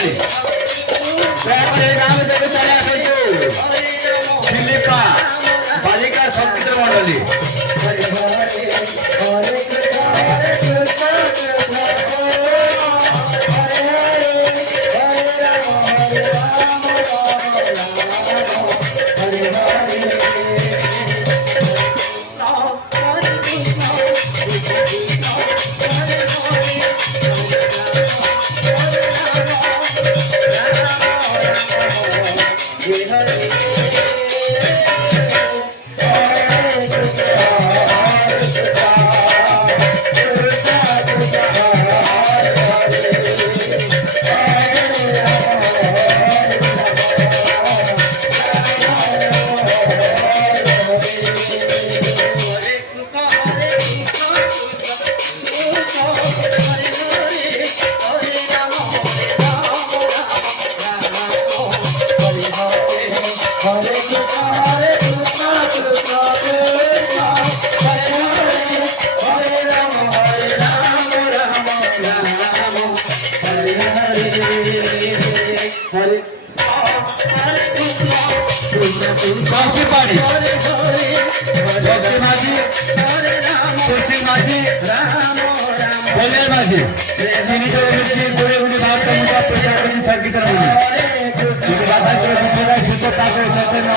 পারি নাম দেবে তারা কিন্তু শিল্পা বালিকা সংগীত মন্ডলী कौशी पानी पश्चिम माझी बोलेर माझी तिन्ही पुढे उडी भारत मुद्दा प्रचाराची संगीत रंगली बाबा जो दिखेगा जिसको ताकत देते ना